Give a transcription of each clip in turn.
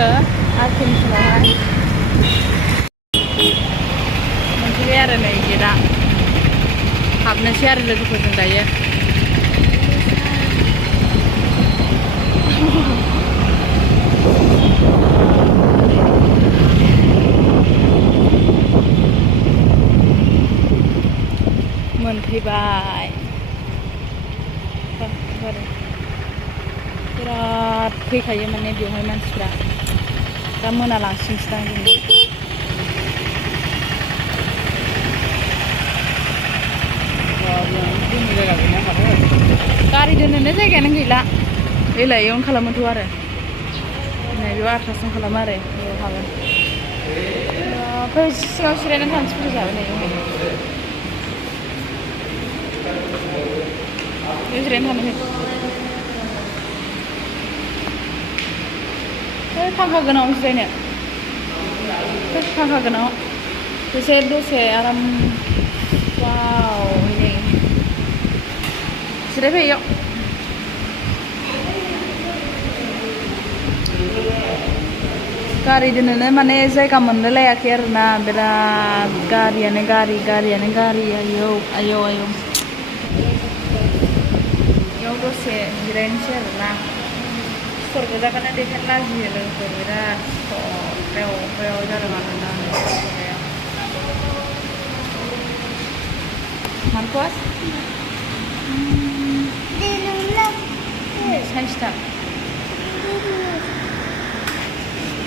जोङो आर्टिफिसियेलावहाय मोनफैबाय आरो नै गेटआ हाबनोसै आरो लोगोफोरजों दायो मोनफैबाय बिराद फैखायो माने बेवहाय मानसिफ्रा दा मोनालांसिनोसै दां गारि दोननोनो जायगायानो गैला बेलाय इयावनो खालामोथ' आरो नै बेयाव आल्ट्रासाउन्ड खालामो आरो बेयाव हागोन ओमफ्राय सिङाव जिरायनानै थानोसै फैसा जाबाय नै बेयाव जिरायनानै थानो फांखा गोनाङाव जिरायनो फांखा गोनाङाव दसे आराम वाव नै जिरायफै इयाव गारि दोननोनो माने जायगा मोननो लायाखै आरोना बिराद गारियानो गारि आयौ इयाव दसे जिरायनोसै आरोना सिथर गोजाखौनो देखायनो लाजियो लोगोफोर बिराद फ्राव जादों आरोना मानख'वास साइसथा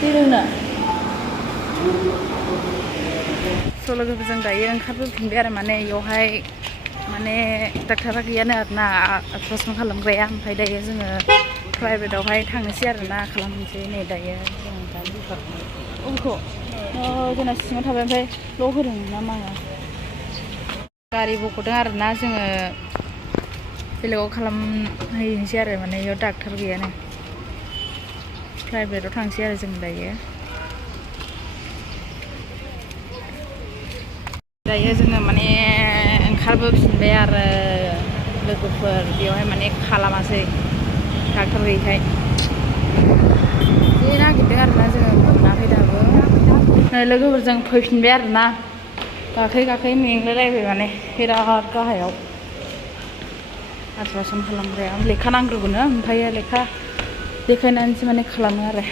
रोंना स' लोगोफोरजों दायो ओंखारबोफिनबाय आरो माने इयावहाय माने डाक्टारा गैयानो आरोना आल्ट्रासाउन्ड खालामग्राया ओमफ्राय दायो जोङो प्राइभेटावहाय थांनोसै आरोना खालामनोसै नै दायो जों दा अबेखौ जोंना सिङाव थाबाय ओमफ्राय ल' होदों ना माङा गारि बख'दों आरोना जोङो बेलेगाव खालामहैनोसै आरो माने इयाव डाक्टार गैयानो प्राइभेटाव थांसै आरो जों दायो जोङो माने ओंखारबोफिनबाय आरो लोगोफोर बेवहाय माने खालामासै डाक्टार गैयैखाय जि नागिरदों आरोना जोङो मोनाखै दाबो लोगोफोरजों फैफिनबाय आरोना गाखोयै मेंलायलायबाय माने बिराद गाहायाव आल्ट्रासाउन्ड खालामग्राया लेखा नांग्रोगौनो ओमफ्राय लेखा देखायनानैसो माने खालामो आरो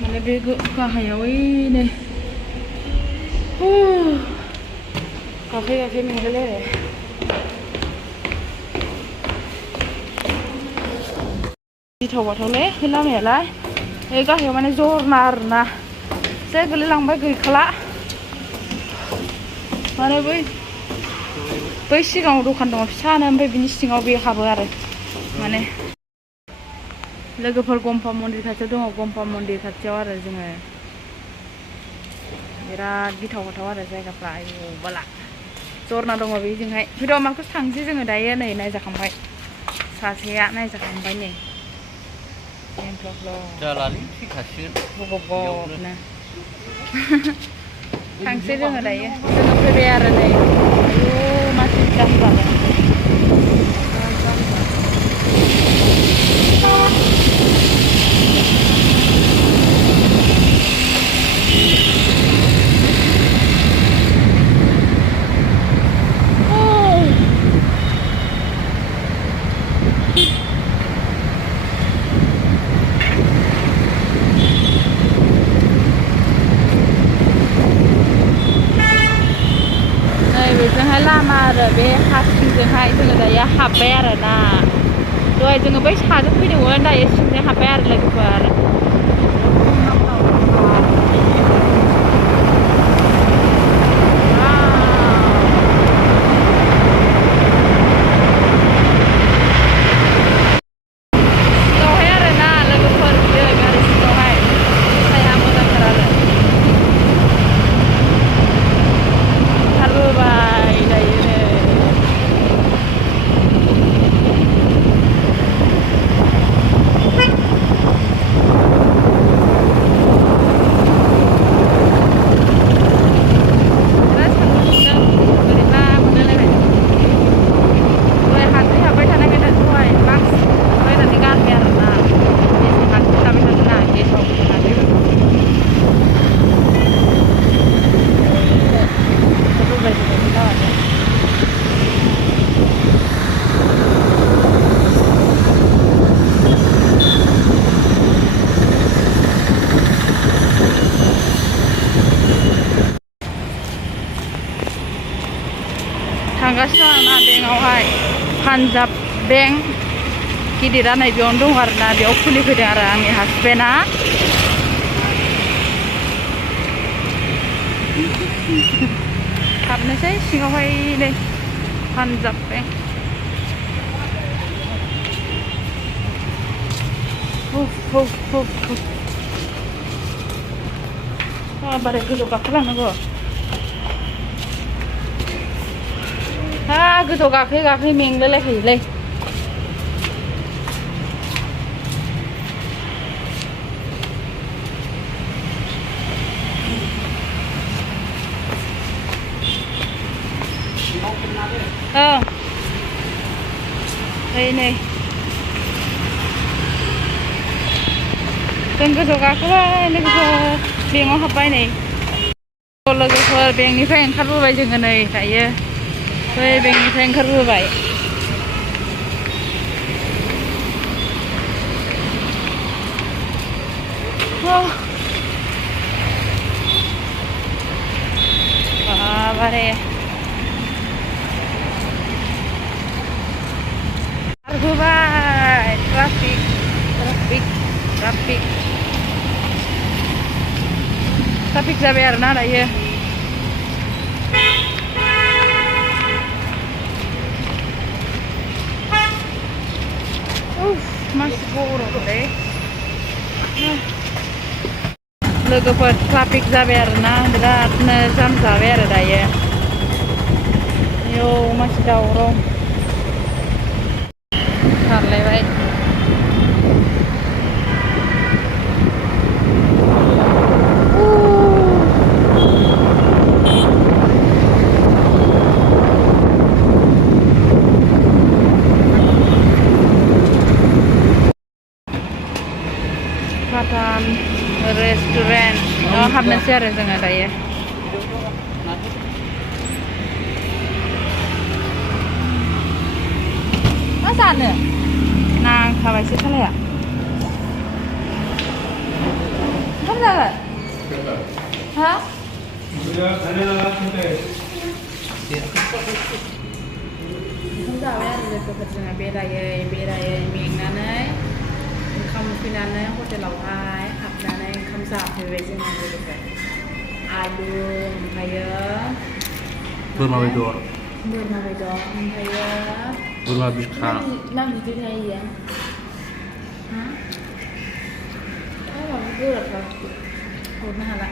माने बे गाहायाव ओइनै गाखोयै मेंलायलायबाय गिथाव बाथावलै बे लामायालाय बे गाहायाव माने जरना आरोना जै गोलैलांबाय गैखाला माने बै सिगाङाव दखान दङ फिसानो ओमफ्राय बिनि सिङाव बे हाबो आरो माने लोगोफोर गम्फा मन्दिर खाथियाव दङ गम्फा मन्दिर खाथियाव आरो जोङो बिराद गिथाव बाथाव आरो जायगाफ्रा आयौ बाला जरना दङ बेजोंहाय फैद' माखौसो थांसै जोङो दायो नै नायजाखांबाय सासेया नायजाखांबाय नै जालालै फैखासिगोन थांसै जोङो दायो जोङो फैबाय आरो नै आयौ मानसि जाहोबाय बेजोंहाय लामा आरो बे हासिंजोंहाय जोङो दायो हाबबाय आरोना दहाय जोङो बै साजों फैदोंमोन दायो सिंजों हाबबाय आरो लोगोफोर थांगासिनो दं आरोना बेंकआवहाय पान्जाब बेंक गिदिरा नै बेयावनो दं आरोना बेयाव खुलिफैदों आरो आंनि हासबेन्डआ हाबनोसै सिङावहाय नै पान्जाब बेंक बारे गोजौ गाखोलांनांगौ हा गोजौ गाखोयै गाखोयै मेंलायलायखायोलै नै जों गोजौ गाखोबाय लोगोफोर बेंकआव हाबबाय नै लोगोफोर बेंकनिफ्राय ओंखारबोबाय जोङो नै दायो बै बेंकनिफ्राय ओंखारबोबाय बारे खारबोबाय ट्राफिक जाबाय आरोना दायो मानसि गरमलै लोगोफोर ट्राफिक जाबाय आरोना बिरादनो जाम जाबाय आरो दायो आयौ मानसि दावराव खारलायबाय Patan restoran हाबनोसै आरो जोङो दायो मा जानो नांखाबायसो सालाया ओंखाम जागोन हा ओंखाम जाबाय आरो लोगोफोर जोङो बेरायै मेंनानै ओंखाम उखैनानै हटेलावहाय हाबनानै ओंखाम जाफैबाय जोङो लोगोफोर आलु ओमफ्रायो बोरमा बेदर ओमफ्रायो बोरमा बिखा मा बिदै थायो हा माबा गोराथार हरनो हाला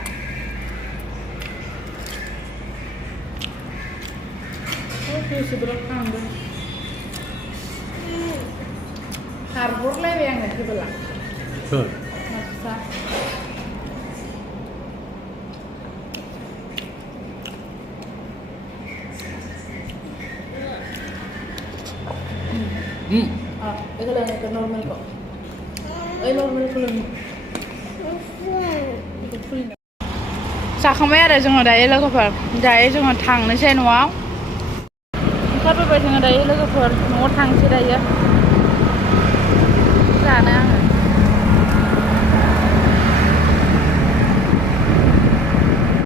गोसो बिराद खांदों खारहरलायबाय आङो थेबोला सोर मानसिफ्रा itu lah yang normal kok. Normal belum. जाखांबाय आरो जोङो दायो लोगोफोर दायो जोङो थांनोसै न'आव ओंखारबोबाय जोङो दायो लोगोफोर न'आव थांनोसै दायो जानो आङो